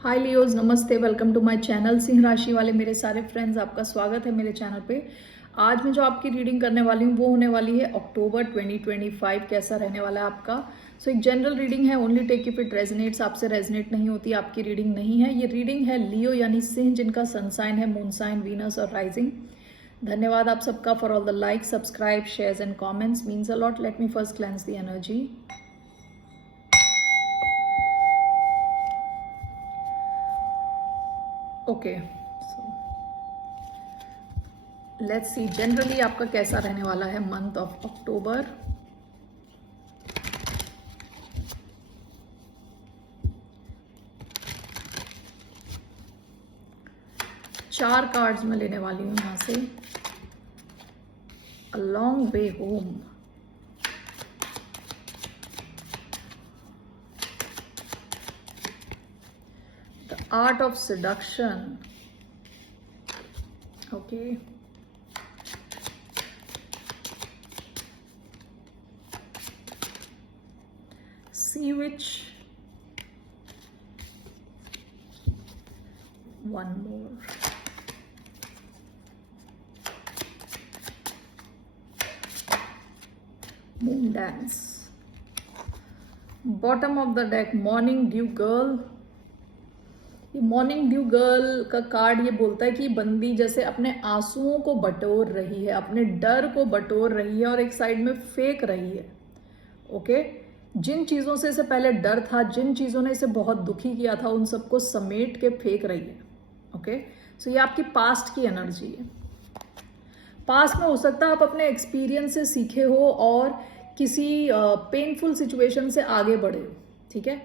हाय Leos, नमस्ते। Welcome to my channel. सिंह राशि वाले मेरे सारे फ्रेंड्स, आपका स्वागत है मेरे चैनल पे। आज मैं जो आपकी रीडिंग करने वाली हूँ वो होने वाली है अक्टूबर 2025 कैसा रहने वाला है आपका। सो एक जनरल रीडिंग है, only take if it resonates. आपसे रेजनेट नहीं होती आपकी रीडिंग नहीं है। ये रीडिंग है लियो यानी सिंह, जिनका सन साइन है मून साइन, वीनस और राइजिंग। धन्यवाद आप सबका for all the like, subscribe, shares and comments, means a lot. Let me first cleanse the energy. Okay, so let's see generally आपका कैसा रहने वाला है मंथ ऑफ अक्टूबर। चार कार्ड्स मैं लेने वाली हूं यहां से। A long way home, the art of seduction, okay, sea witch, one more, moon dance, bottom of the deck, morning due girl. ये मॉर्निंग ड्यू गर्ल का कार्ड ये बोलता है कि बंदी जैसे अपने आंसुओं को बटोर रही है, अपने डर को बटोर रही है और एक साइड में फेंक रही है। ओके, जिन चीज़ों से इसे पहले डर था, जिन चीज़ों ने इसे बहुत दुखी किया था, उन सबको समेट के फेंक रही है। ओके, सो ये आपकी पास्ट की एनर्जी है। पास्ट में हो सकता है आप अपने एक्सपीरियंस से सीखे हो और किसी पेनफुल सिचुएशन से आगे बढ़े हो। ठीक है,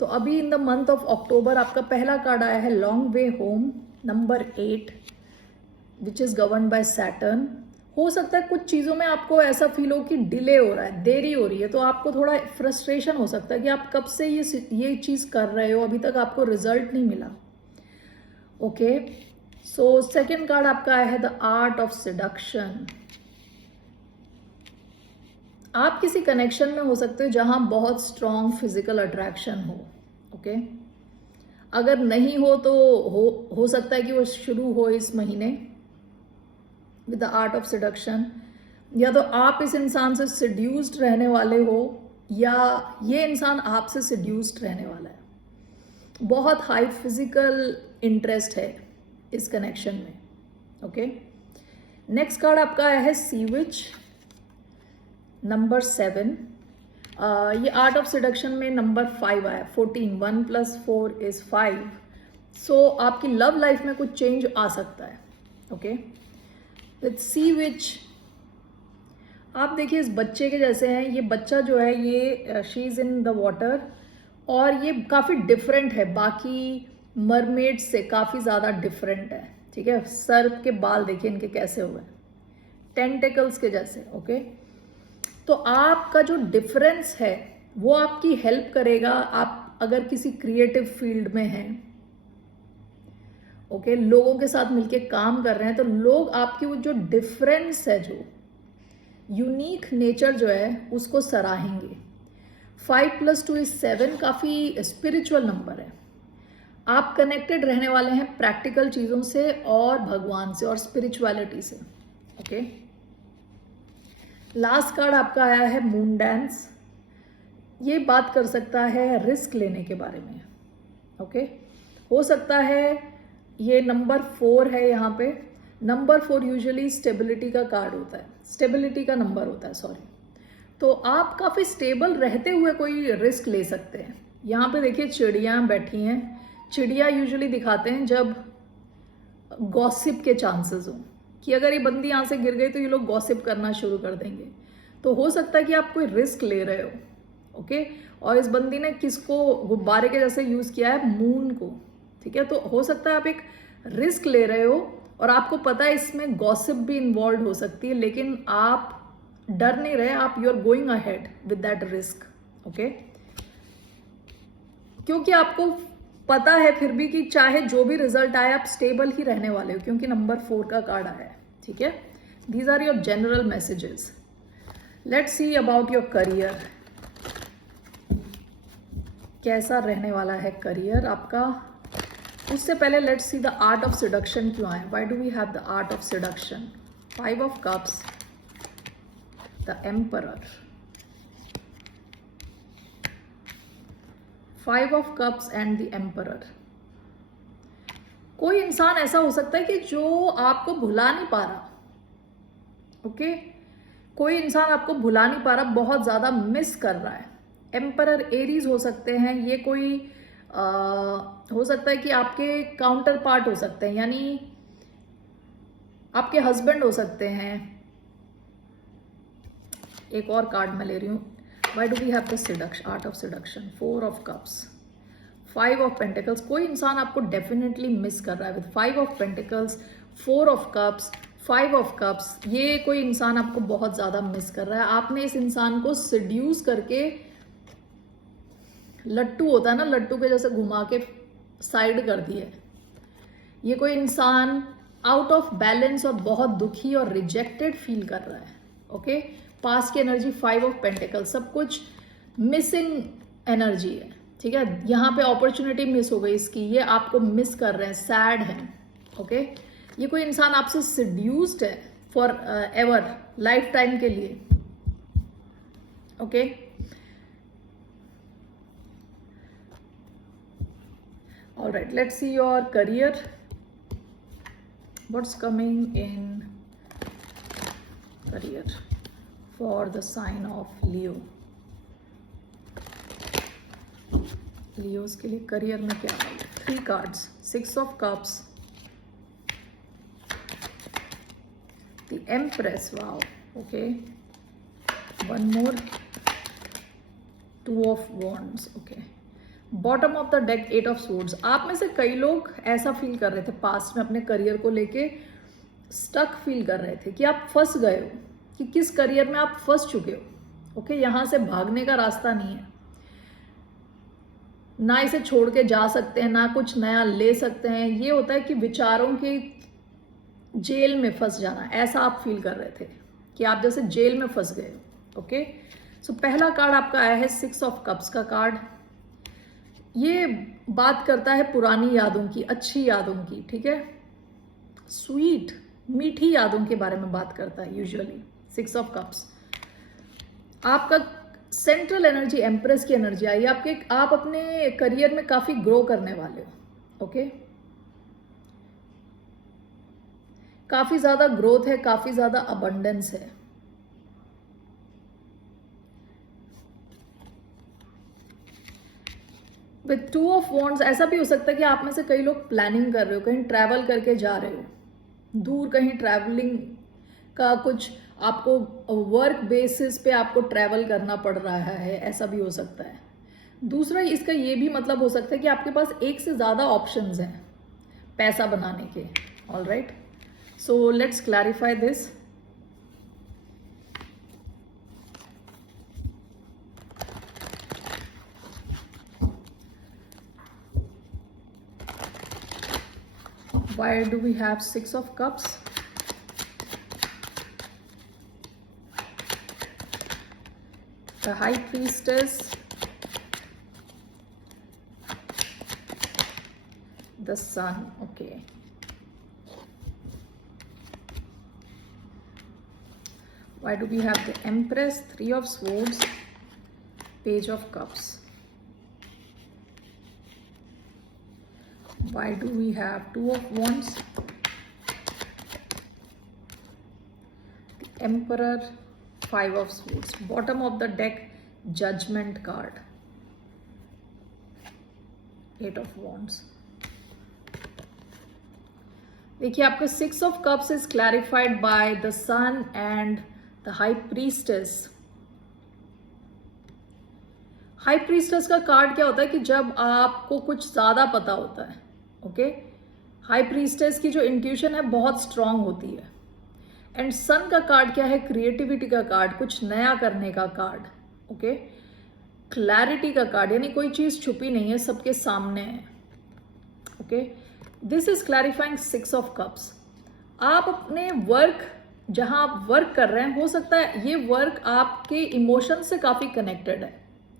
तो अभी in the month of October आपका पहला कार्ड आया है long way home, number 8, which is govern by Saturn. हो सकता है कुछ चीज़ों में आपको ऐसा फील हो कि डिले हो रहा है, देरी हो रही है, तो आपको थोड़ा फ्रस्ट्रेशन हो सकता है कि आप कब से ये चीज़ कर रहे हो, अभी तक आपको रिजल्ट नहीं मिला। ओके, सो सेकेंड कार्ड आपका आया है द आर्ट ऑफ सेडक्शन। आप किसी कनेक्शन में हो सकते हो जहां बहुत स्ट्रॉन्ग फिजिकल अट्रैक्शन हो। ओके, अगर नहीं हो तो हो सकता है कि वो शुरू हो इस महीने with the art of seduction. या तो आप इस इंसान से सेड्यूस्ड रहने वाले हो या ये इंसान आपसे सेड्यूस्ड रहने वाला है। बहुत हाई फिजिकल इंटरेस्ट है इस कनेक्शन में। ओके, नेक्स्ट कार्ड आपका आया है सी विच, नंबर 7। ये आर्ट ऑफ सेडक्शन में नंबर 5 आया, 14, 1 + 4 = 5। सो आपकी लव लाइफ में कुछ चेंज आ सकता है। ओके, विथ सी विच आप देखिए इस बच्चे के जैसे हैं। ये बच्चा जो है ये she is in the water और ये काफ़ी डिफरेंट है, बाकी मरमेड से काफ़ी ज़्यादा डिफरेंट है। ठीक है, सर के बाल देखिए इनके कैसे हुए, टेंटेकल्स के जैसे। ओके, तो आपका जो डिफरेंस है वो आपकी हेल्प करेगा। आप अगर किसी क्रिएटिव फील्ड में हैं, ओके, लोगों के साथ मिलके काम कर रहे हैं, तो लोग आपकी वो जो डिफरेंस है, जो यूनिक नेचर जो है, उसको सराहेंगे। 5 + 2 = 7 काफ़ी स्पिरिचुअल नंबर है। आप कनेक्टेड रहने वाले हैं प्रैक्टिकल चीज़ों से और भगवान से और स्पिरिचुअलिटी से। ओके, लास्ट कार्ड आपका आया है मून डांस। ये बात कर सकता है रिस्क लेने के बारे में। ओके, हो सकता है ये नंबर 4 है यहाँ पे। नंबर 4 यूजुअली स्टेबिलिटी का कार्ड होता है, स्टेबिलिटी का नंबर होता है, सॉरी। तो आप काफ़ी स्टेबल रहते हुए कोई रिस्क ले सकते हैं। यहाँ पे देखिए चिड़िया बैठी हैं। चिड़िया यूजुअली दिखाते हैं जब गॉसिप के चांसेस हो कि अगर ये बंदी यहाँ से गिर गई तो ये लोग गॉसिप करना शुरू कर देंगे। तो हो सकता है कि आप कोई रिस्क ले रहे हो। ओके, और इस बंदी ने किसको गुब्बारे के जैसे यूज किया है, मून को। ठीक है, तो हो सकता है आप एक रिस्क ले रहे हो और आपको पता है इसमें गॉसिप भी इन्वॉल्व हो सकती है, लेकिन आप डर नहीं रहे, आप you are going ahead with that risk. Okay, क्योंकि आपको पता है फिर भी कि चाहे जो भी रिजल्ट आए आप स्टेबल ही रहने वाले हो, क्योंकि नंबर 4 का कार्ड आया है। ठीक है, these are your general messages. Let's see about your career. कैसा रहने वाला है करियर आपका। उससे पहले let's see the art of seduction क्यों आए. Why do we have the art of seduction? 5 of cups, the emperor, 5 of cups and the emperor. कोई इंसान ऐसा हो सकता है कि जो आपको भुला नहीं पा रहा. ओके, कोई इंसान आपको भुला नहीं पा रहा, बहुत ज्यादा मिस कर रहा है. एम्परर एरीज हो सकते हैं. ये कोई हो सकता है कि आपके काउंटर पार्ट हो सकते हैं, यानी आपके हस्बैंड हो सकते हैं. एक और कार्ड मैं ले रही हूं. Why do we have the seduction, art of seduction, 4 of cups, 5 of pentacles. कोई इंसान आपको डेफिनेटली मिस कर रहा है with 5 of pentacles, 4 of cups, 5 of cups. ये कोई इंसान आपको बहुत ज्यादा मिस कर रहा है. आपने इस इंसान को सिड्यूस करके, लट्टू होता है ना, लट्टू के जैसे घुमा के साइड कर दिए. ये कोई इंसान आउट ऑफ बैलेंस और बहुत दुखी और रिजेक्टेड फील कर रहा है. ओके, पास्ट की एनर्जी 5 ऑफ पेंटिकल, सब कुछ मिसिंग एनर्जी है. ठीक है, यहाँ पे अपॉर्चुनिटी मिस हो गई इसकी, ये आपको मिस कर रहे हैं, सैड है. ओके, ये कोई इंसान आपसे सिड्यूस्ड है फॉर एवर, लाइफ टाइम के लिए. Okay, alright, let's see your career. What's coming in career for the sign of Leo. Leos के लिए करियर में क्या है? 3 cards, 6 of cups, the empress, wow. Okay, 1 more, 2 of wands. Okay, bottom of the deck 8 of swords. आप में से कई लोग ऐसा फील कर रहे थे पास्ट में, अपने करियर को लेके स्टक फील कर रहे थे कि आप फंस गए हो, कि किस करियर में आप फंस चुके हो. ओके, यहां से भागने का रास्ता नहीं है, ना इसे छोड़ के जा सकते हैं, ना कुछ नया ले सकते हैं. ये होता है कि विचारों की जेल में फंस जाना, ऐसा आप फील कर रहे थे कि आप जैसे जेल में फंस गए हो. ओके, सो पहला कार्ड आपका आया है 6 ऑफ कप्स का कार्ड. ये बात करता है पुरानी यादों की, अच्छी यादों की. ठीक है, स्वीट, मीठी यादों के बारे में बात करता है यूजुअली 6 ऑफ कप्स. आपका सेंट्रल एनर्जी एम्प्रेस की एनर्जी आई. आप अपने करियर में काफी ग्रो करने वाले हो. ओके, काफी ज्यादा ग्रोथ है, काफी ज्यादा अबंडेंस है. विद 2 ऑफ वॉन्ड्स, ऐसा भी हो सकता है कि आप में से कई लोग प्लानिंग कर रहे हो, कहीं ट्रैवल करके जा रहे हो, दूर कहीं ट्रैवलिंग का कुछ आपको वर्क बेसिस पे आपको ट्रैवल करना पड़ रहा है, ऐसा भी हो सकता है. दूसरा इसका ये भी मतलब हो सकता है कि आपके पास एक से ज्यादा ऑप्शंस हैं पैसा बनाने के. Alright, so let's clarify this. Why do we have 6 of cups? The High Priestess, the Sun. Okay, why do we have the Empress, 3 of Swords, Page of Cups? Why do we have 2 of Wands, the Emperor, 5 of Swords. Bottom of the deck, Judgment card, 8 of Wands. देखिए, आपका 6 of Cups is clarified by the Sun and the High Priestess. High priestess का card क्या होता है कि जब आपको कुछ ज्यादा पता होता है. ओके, हाई प्रीस्टेस की जो इंट्यूशन है बहुत स्ट्रांग होती है. एंड सन का कार्ड क्या है? क्रिएटिविटी का कार्ड, कुछ नया करने का कार्ड. ओके, क्लैरिटी का कार्ड, यानी कोई चीज छुपी नहीं है, सबके सामने है. Okay, this is clarifying 6 of cups. आप अपने वर्क, जहां आप वर्क कर रहे हैं, हो सकता है ये वर्क आपके इमोशन से काफी कनेक्टेड है.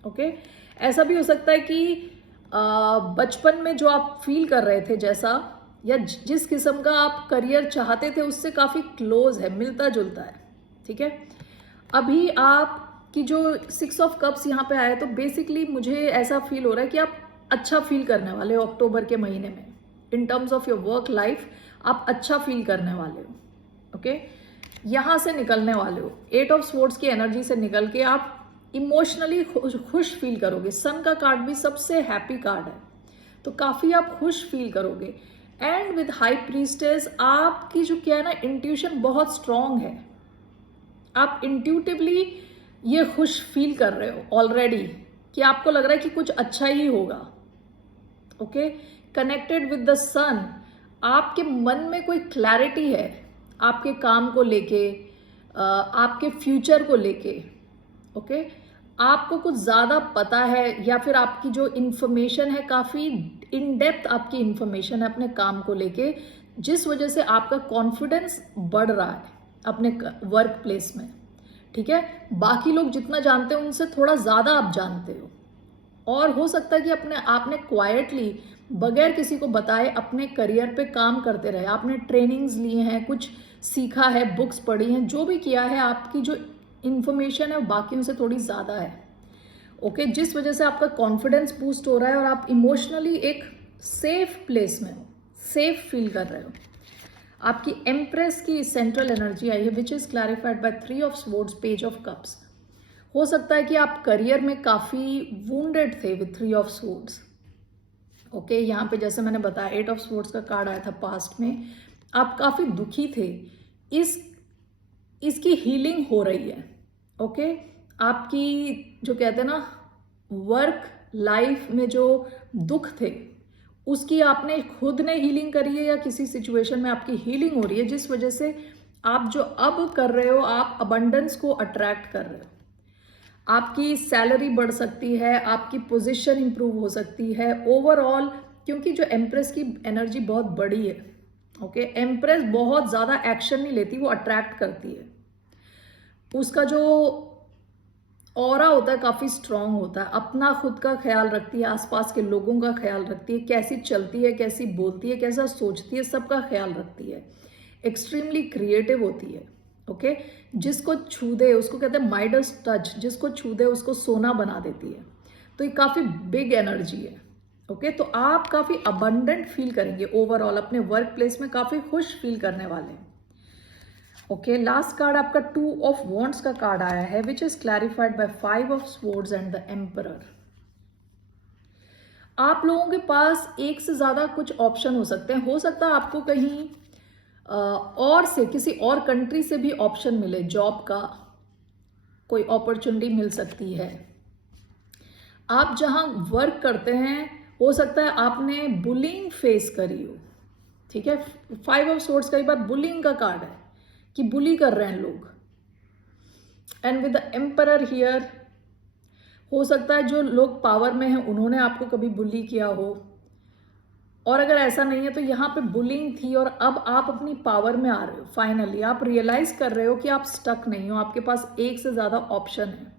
ओके, ऐसा भी हो सकता है कि बचपन में जो आप फील कर रहे थे जैसा, या जिस किस्म का आप करियर चाहते थे उससे काफ़ी क्लोज है, मिलता जुलता है, ठीक है। अभी आपकी जो 6 ऑफ कप्स यहाँ पे आया, तो बेसिकली मुझे ऐसा फील हो रहा है कि आप अच्छा फील करने वाले हो अक्टूबर के महीने में। In terms of your work life आप अच्छा फील करने वाले हो, ओके। यहाँ से निकलने वाले हो, 8 ऑफ स्वॉर्ड्स की एनर्जी से निकल के आप इमोशनली खुश फील करोगे। सन का कार्ड भी सबसे हैप्पी कार्ड है, तो काफ़ी आप खुश फील करोगे। एंड विद हाई प्रीस्टेस आपकी जो क्या है ना, इंट्यूशन बहुत स्ट्रांग है। आप इंट्यूटिवली ये खुश फील कर रहे हो ऑलरेडी, कि आपको लग रहा है कि कुछ अच्छा ही होगा, ओके। कनेक्टेड विद द सन, आपके मन में कोई क्लैरिटी है आपके काम को लेके, आपके फ्यूचर को लेके, ओके। आपको कुछ ज़्यादा पता है, या फिर आपकी जो इंफॉर्मेशन है काफ़ी इन डेप्थ आपकी इंफॉर्मेशन है अपने काम को लेके, जिस वजह से आपका कॉन्फिडेंस बढ़ रहा है अपने वर्क प्लेस में, ठीक है। बाकी लोग जितना जानते हैं उनसे थोड़ा ज़्यादा आप जानते हो, और हो सकता है कि आपने क्वाइटली बगैर किसी को बताए अपने करियर पे काम करते रहे। आपने ट्रेनिंग्स लिए हैं, कुछ सीखा है, बुक्स पढ़ी हैं, जो भी किया है, आपकी जो इंफॉर्मेशन है वो बाकियों से थोड़ी ज़्यादा है, ओके। जिस वजह से आपका कॉन्फिडेंस बूस्ट हो रहा है और आप इमोशनली एक सेफ प्लेस में हो, सेफ फील कर रहे हो। आपकी एम्प्रेस की सेंट्रल एनर्जी आई है, which is clarified by 3 of swords, page of cups. हो सकता है कि आप करियर में काफ़ी वुंडेड थे विथ 3 ऑफ स्वॉर्ड्स, ओके। यहाँ पे जैसे मैंने बताया 8 ऑफ स्वॉर्ड्स का कार्ड आया था पास्ट में, आप काफ़ी दुखी थे। इसकी हीलिंग हो रही है, ओके। आपकी जो कहते हैं ना वर्क लाइफ में जो दुख थे उसकी आपने खुद ने हीलिंग करी है, या किसी सिचुएशन में आपकी हीलिंग हो रही है, जिस वजह से आप जो अब कर रहे हो, आप अबंडेंस को अट्रैक्ट कर रहे हो। आपकी सैलरी बढ़ सकती है, आपकी पोजीशन इंप्रूव हो सकती है ओवरऑल, क्योंकि जो एम्प्रेस की एनर्जी बहुत बड़ी है, ओके। एम्प्रेस बहुत ज़्यादा एक्शन नहीं लेती, वो अट्रैक्ट करती है। उसका जो ऑरा होता है काफ़ी स्ट्रांग होता है, अपना खुद का ख्याल रखती है, आसपास के लोगों का ख्याल रखती है, कैसी चलती है, कैसी बोलती है, कैसा सोचती है, सबका ख्याल रखती है। एक्सट्रीमली क्रिएटिव होती है, ओके। जिसको छू दे उसको कहते हैं माइडस टच, जिसको छू दे उसको सोना बना देती है। तो ये काफ़ी बिग एनर्जी है, ओके। तो आप काफ़ी अबंडेंट फील करेंगे ओवरऑल, अपने वर्क प्लेस में काफ़ी खुश फील करने वाले हैं, ओके। लास्ट कार्ड आपका 2 ऑफ वॉन्ड्स का कार्ड आया है, which is clarified by 5 of swords and the emperor. आप लोगों के पास एक से ज़्यादा कुछ ऑप्शन हो सकते हैं। हो सकता है आपको कहीं और से, किसी और कंट्री से भी ऑप्शन मिले, जॉब का कोई अपॉर्चुनिटी मिल सकती है। आप जहां वर्क करते हैं हो सकता है आपने बुलिंग फेस करी हो, ठीक है। 5 ऑफ स्वॉर्ड्स कई बार बुलिंग का कार्ड है, कि बुली कर रहे हैं लोग। And with the emperor here, हो सकता है जो लोग पावर में हैं उन्होंने आपको कभी बुली किया हो, और अगर ऐसा नहीं है तो यहाँ पे बुलिंग थी और अब आप अपनी पावर में आ रहे हो। फाइनली आप रियलाइज कर रहे हो कि आप स्टक नहीं हो, आपके पास एक से ज़्यादा ऑप्शन है।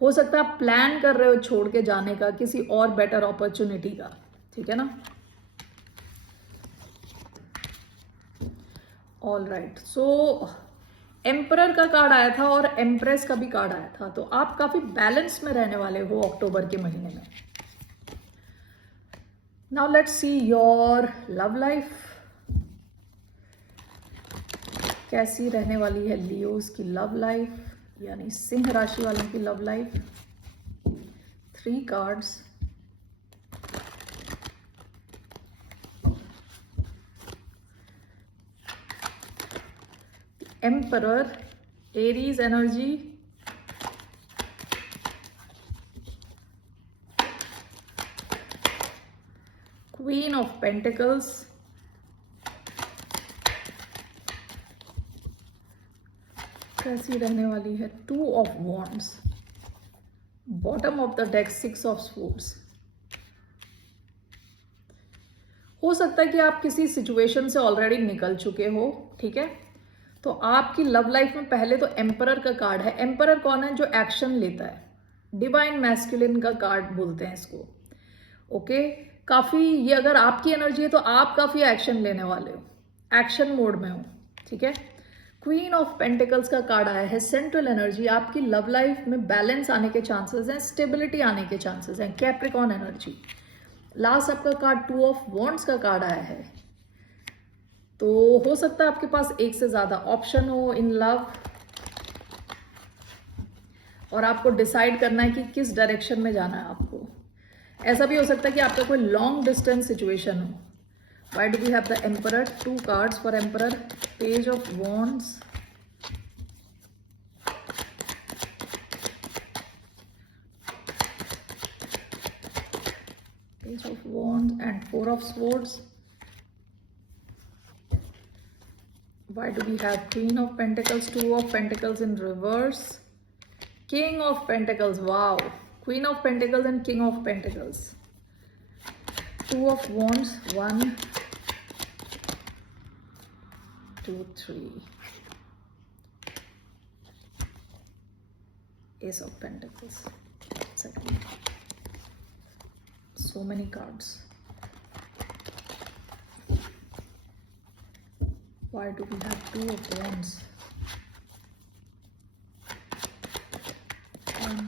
हो सकता है आप प्लान कर रहे हो छोड़ के जाने का, किसी और बेटर अपॉर्चुनिटी का, ठीक है ना। ऑल राइट, सो एम्परर का कार्ड आया था और एम्प्रेस का भी कार्ड आया था, तो आप काफ़ी बैलेंस में रहने वाले हो अक्टूबर के महीने में। Now let's see your love life, कैसी रहने वाली है लियोज की लव लाइफ, यानी सिंह राशि वालों की love life. 3 cards, emperor, Aries energy, queen of pentacles, कैसी रहने वाली है 2 of wands, bottom of the deck 6 of swords. हो सकता है कि आप किसी सिचुएशन से ऑलरेडी निकल चुके हो, ठीक है। तो आपकी लव लाइफ में पहले तो एम्परर का कार्ड है। एम्परर कौन है? जो एक्शन लेता है, डिवाइन मैस्कुलिन का कार्ड बोलते हैं इसको। ओके काफी ये अगर आपकी एनर्जी है तो आप काफी एक्शन लेने वाले हो, एक्शन मोड में हो, ठीक है। क्वीन ऑफ पेंटिकल्स का कार्ड आया है सेंट्रल एनर्जी, आपकी लव लाइफ में बैलेंस आने के चांसेस हैं, स्टेबिलिटी आने के चांसेस हैं, कैप्रिकॉन एनर्जी। लास्ट आपका कार्ड 2 ऑफ वॉन्ड्स का कार्ड आया है, तो हो सकता है आपके पास एक से ज्यादा ऑप्शन हो इन लव और आपको डिसाइड करना है कि किस डायरेक्शन में जाना है आपको। ऐसा भी हो सकता है कि आपका कोई लॉन्ग डिस्टेंस सिचुएशन हो। Why do we have the emperor? 2 cards for emperor, page of wands, page of wands and 4 of swords. Why do we have Queen of Pentacles, 2 of Pentacles in reverse, King of Pentacles, wow, Queen of Pentacles and King of Pentacles, 2 of Wands, 1, 2, 3, Ace of Pentacles, second, so many cards. Why do we have 2 of Wands? 1,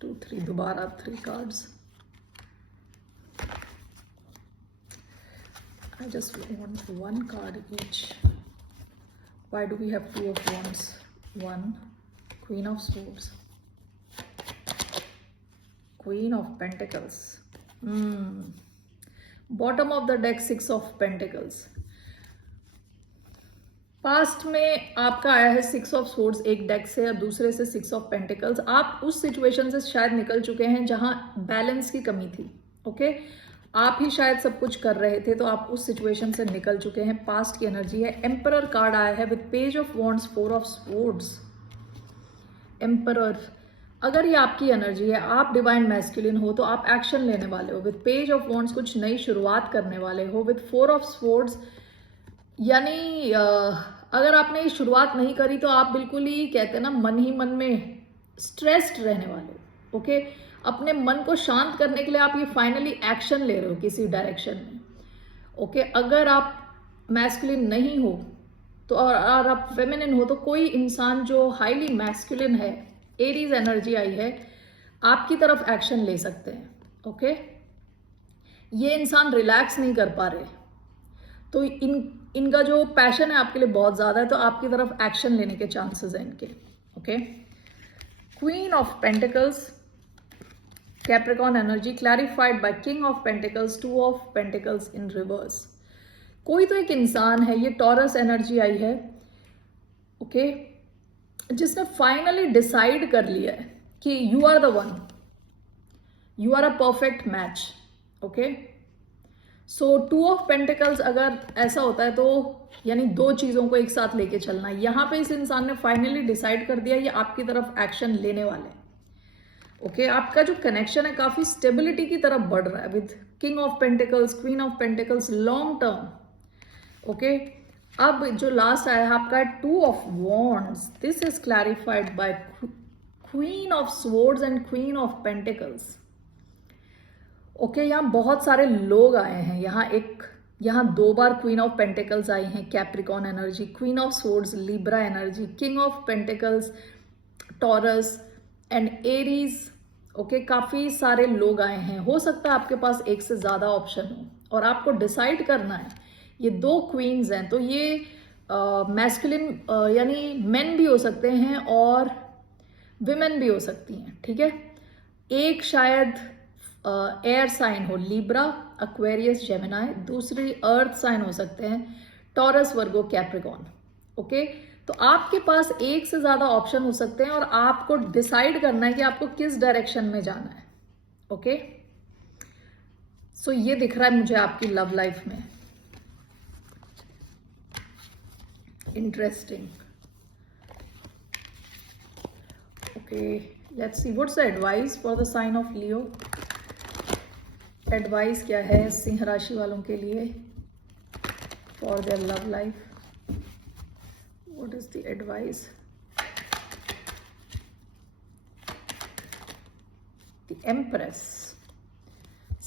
2, 3, दोबारा 3 cards. I just want 1 card each. Why do we have 2 of Wands? 1, Queen of Swords, Queen of Pentacles. Bottom of the deck 6 of Pentacles. Past में आपका आया है 6 of swords एक deck से और दूसरे से 6 ऑफ पेंटिकल्स। आप उस सिचुएशन से शायद निकल चुके हैं जहां बैलेंस की कमी थी, ओके आप ही शायद सब कुछ कर रहे थे, तो आप उस सिचुएशन से निकल चुके हैं। पास्ट की एनर्जी है। एम्परर कार्ड आया है with page of wands, 4 of swords, emperor. अगर ये आपकी एनर्जी है, आप डिवाइन मैस्कुलिन हो, तो आप एक्शन लेने वाले हो। विद पेज ऑफ वॉन्ड्स कुछ नई शुरुआत करने वाले हो। विद 4 ऑफ स्वॉर्ड्स यानी अगर आपने ये शुरुआत नहीं करी तो आप बिल्कुल ही कहते हैं ना मन ही मन में स्ट्रेस्ड रहने वाले हो, ओके अपने मन को शांत करने के लिए आप ये फाइनली एक्शन ले रहे हो किसी डायरेक्शन में, ओके अगर आप मैस्कुलिन नहीं हो तो और आप फेमिनिन हो तो कोई इंसान जो हाईली मैस्कुलिन है, एरीज एनर्जी आई है, आपकी तरफ एक्शन ले सकते हैं, ओके ये इंसान रिलैक्स नहीं कर पा रहे, तो इनका जो पैशन है आपके लिए बहुत ज्यादा है, तो आपकी तरफ एक्शन लेने के चांसेस हैं इनके, okay queen of pentacles, Capricorn energy clarified by king of pentacles, 2 of pentacles in reverse. कोई तो एक इंसान है, ये टॉरस एनर्जी आई है, ओके जिसने फाइनली डिसाइड कर लिया है कि you are the one, you are a perfect match, okay so 2 of pentacles अगर ऐसा होता है तो यानी 2 चीजों को एक साथ लेके चलना। यहां पे इस इंसान ने फाइनली डिसाइड कर दिया ये आपकी तरफ एक्शन लेने वाले, ओके आपका जो कनेक्शन है काफी स्टेबिलिटी की तरफ बढ़ रहा है with king of pentacles, queen of pentacles, long term, okay अब जो लास्ट आया है आपका 2 of wands, this is clarified by queen of swords and queen of pentacles, okay यहाँ बहुत सारे लोग आए हैं, यहाँ 2 बार क्वीन ऑफ पेंटिकल्स आई हैं, Capricorn energy, queen of swords Libra energy, king of pentacles Taurus and Aries, okay काफी सारे लोग आए हैं। हो सकता है आपके पास एक से ज्यादा ऑप्शन हो और आपको डिसाइड करना है। ये 2 क्वींस हैं, तो ये मैस्कुलिन यानी मेन भी हो सकते हैं और विमेन भी हो सकती हैं, ठीक है एक शायद एयर साइन हो, लिब्रा, एक्वेरियस, जेमिनाई, दूसरी अर्थ साइन हो सकते हैं, टॉरस, वर्गो, कैप्रिकॉर्न, ओके तो आपके पास एक से ज्यादा ऑप्शन हो सकते हैं और आपको डिसाइड करना है कि आपको किस डायरेक्शन में जाना है, ओके सो ये दिख रहा है मुझे आपकी लव लाइफ में। Interesting, okay let's see what's the advice for the sign of Leo. Advice क्या है सिंह राशि वालों के लिए for their love life? What is the advice? The empress,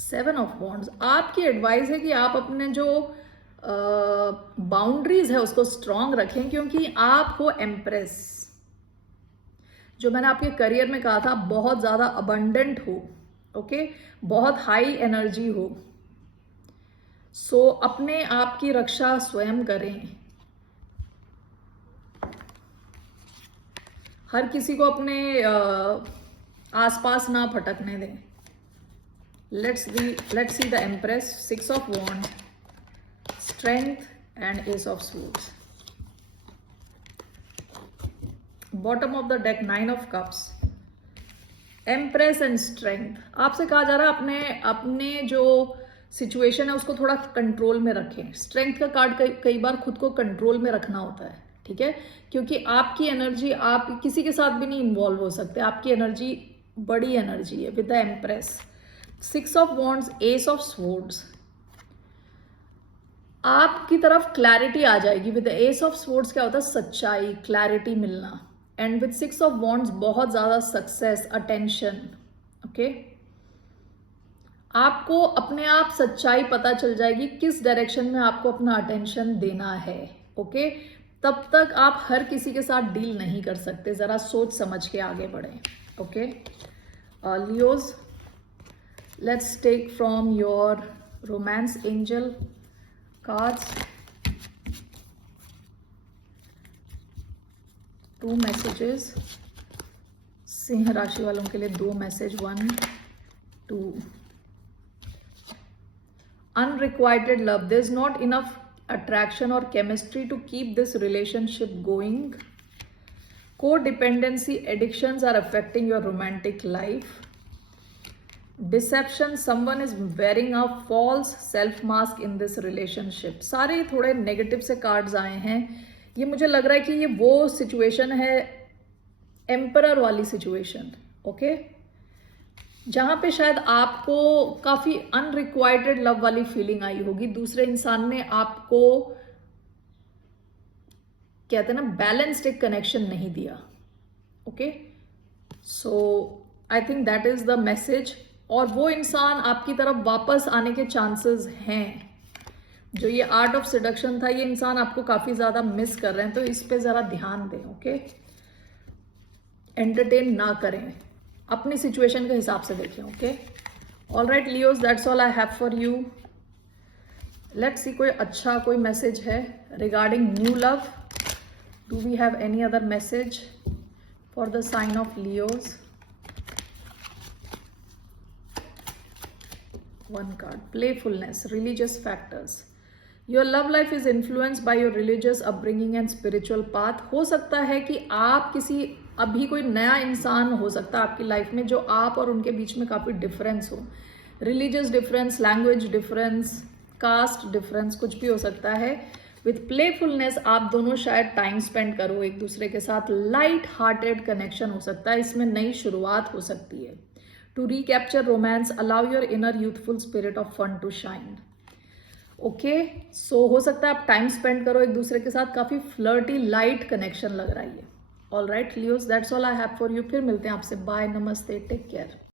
7 of wands, आपकी एडवाइस है कि आप अपने जो बाउंड्रीज है उसको स्ट्रांग रखें, क्योंकि आप हो एम्प्रेस। जो मैंने आपके करियर में कहा था, बहुत ज्यादा अबंडेंट हो, ओके, बहुत हाई एनर्जी हो। सो अपने आप की रक्षा स्वयं करें। हर किसी को अपने आसपास ना भटकने दें। let's see the Empress, 6 of Wands, Strength and Ace of Swords. Bottom of the deck, 9 of Cups, Empress and Strength. आपसे कहा जा रहा है अपने जो सिचुएशन है उसको थोड़ा कंट्रोल में रखें। स्ट्रेंथ का कार्ड कई बार खुद को कंट्रोल में रखना होता है, ठीक है, क्योंकि आपकी एनर्जी, आप किसी के साथ भी नहीं इन्वॉल्व हो सकते। आपकी एनर्जी बड़ी एनर्जी है with the empress, 6 of wands, S of swords. आपकी तरफ क्लैरिटी आ जाएगी। With the S of swords क्या होता है? सच्चाई, क्लैरिटी मिलना। एंड विद 6 ऑफ वॉन्ड्स बहुत ज्यादा सक्सेस, अटेंशन। ओके, आपको अपने आप सच्चाई पता चल जाएगी किस डायरेक्शन में आपको अपना अटेंशन देना है। ओके, तब तक आप हर किसी के साथ डील नहीं कर सकते। जरा सोच समझ के आगे बढ़े। Okay Leos, let's take from your romance angel cards 2 messages। Singh राशि वालों के लिए 2 message, 1 2। unrequited love, there's not enough attraction or chemistry to keep this relationship going। codependency, addictions are affecting your romantic life। Deception, someone is wearing a false self mask in this relationship. सारे थोड़े negative से cards आए हैं। ये मुझे लग रहा है कि ये वो सिचुएशन है, एम्परर वाली सिचुएशन, ओके, जहां पे शायद आपको काफी अनरिक्वाइटेड लव वाली फीलिंग आई होगी। दूसरे इंसान ने आपको, कहते हैं ना, बैलेंस्ड एक कनेक्शन नहीं दिया। Okay, so I think that is the message. और वो इंसान आपकी तरफ वापस आने के चांसेस हैं। जो ये आर्ट ऑफ सिडक्शन था, ये इंसान आपको काफी ज्यादा मिस कर रहे हैं, तो इस पे जरा ध्यान दें। ओके, एंटरटेन ना करें, अपनी सिचुएशन के हिसाब से देखें। Okay, all right Leos, that's all I have for you. Let's see कोई अच्छा कोई मैसेज है regarding new love. Do we have any other message for the sign of Leos? One card, playfulness, religious factors. Your love life is influenced by your religious upbringing and spiritual path। हो सकता है कि आप किसी, अभी कोई नया इंसान हो सकता है आपकी लाइफ में जो आप और उनके बीच में काफी डिफरेंस हो। Religious difference, language difference, caste difference, कुछ भी हो सकता है। विथ प्लेफुलनेस आप दोनों शायद टाइम स्पेंड करो एक दूसरे के साथ। लाइट हार्टेड कनेक्शन हो सकता है, इसमें नई शुरुआत हो सकती है। To recapture romance, allow your inner youthful spirit of fun to shine। Okay, so हो सकता है आप टाइम स्पेंड करो एक दूसरे के साथ, काफी फ्लर्टी लाइट कनेक्शन लग रहा है। All right Leos, that's all I have for you. फिर मिलते हैं आपसे। बाय, नमस्ते, टेक केयर।